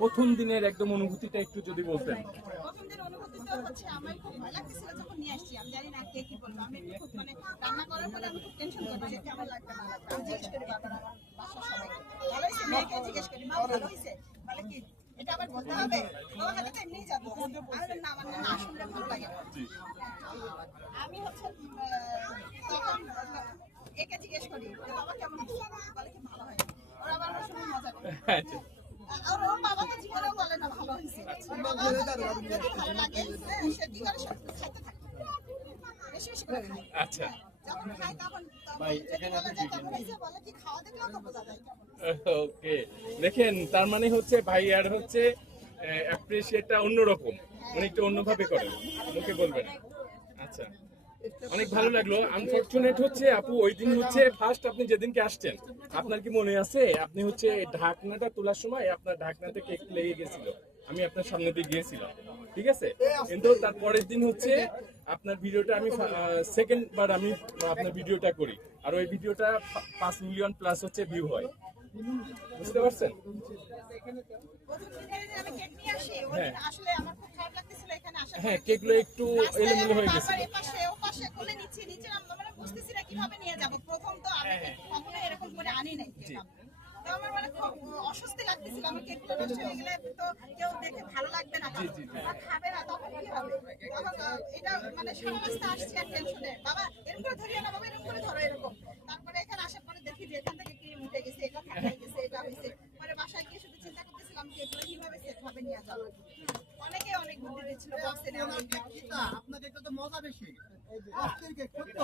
প্রথম দিনের একদম অনুভূতিটা একটু যদি বলতেন। প্রথম দিন অনুভূতিটা হচ্ছে আমার খুব ভয় লাগতেছিল যখন নিয়ে আসছি। আমি জানি না কে কি বলবো। আমি একটু খুব মানে রান্না করার পরে আমি খুব টেনশন করছি যে কেমন লাগবে না লাগবে। আমি জিজ্ঞেস করি বারবার আমার বাসার সবাইকে। ভালো হয়েছে? মেয়েকে জিজ্ঞেস করি, মা ভালো হয়েছে? বলে কি এটা আবার বলতে হবে? ও হাতে তো এমনিই যাবো। আমি বলি, না আমার না শুনলে ভালো লাগে না। আমি হচ্ছে তখন একে জিজ্ঞেস করি যে বাবা কেমন হয়েছে? বলে কি ভালো হয়েছে। ওরা আবার শুনে মজা করে। আচ্ছা আর ওর বাবাকে জীবনেও বলে না ভালো হয়েছে। ওর বাবা যদি ভালো লাগে সে কি করে সব খাইতে থাকে। বেশি বেশি করে খায়। আচ্ছা। যখন খায় তখন যদি বলা যায় কেমন হয়েছে বলে কি খাওয়া দেখলেও তো বোঝা যায় কেমন। ওকে, দেখেন তার মানে হচ্ছে ভাই আর হচ্ছে অ্যাপ্রিসিয়েটটা অন্যরকম, মানে একটু অন্যভাবে করেন, মুখে বলবেন। আচ্ছা, অনেক ভালো লাগলো। আনফরচুনেট হচ্ছে আপু ওই দিন হচ্ছে ফার্স্ট আপনি যেদিনকে আসছেন, আপনার কি মনে আছে আপনি হচ্ছে ঢাকনাটা তোলার সময় আপনার ঢাকনাতে কেক লেগে গেছিল, আমি আপনার সামনে দিয়ে গিয়েছিলাম, ঠিক আছে? কিন্তু তার পরের দিন হচ্ছে আপনার ভিডিওটা আমি সেকেন্ড বার আমি আপনার ভিডিওটা করি, আর ওই ভিডিওটা 5 মিলিয়ন প্লাস হচ্ছে ভিউ হয়, বুঝতে পারছেন? প্রথম দিনে যে আমি কেক নিয়ে আসি ওই হ্যাঁ। দিন আসলে আমার খুব খারাপ লাগতেছিল এখানে আসার হ্যাঁ, পরে কেকগুলো একটু এলোমেলো হয়ে গেছে। বারবার এপাশে ওপাশে কোলে নিচে নিচে মানে বুঝতেছি না কিভাবে নিয়ে যাব। প্রথম তো আমি কখনো এরকম করে আনি নাই কেক আমি। তো আমার মানে খুব অস্বস্তি লাগতেছিল আমার কেকগুলো নষ্ট হয়ে গেলে তো কেউ দেখে ভালো লাগবে না কারো। বা খাবে না তখন কি হবে? তখন এটা মানে সারা রাস্তা আসছি আর টেনশনে বাবা এরকম করে ধরিও না বাবা এরকম করে ধরো এরকম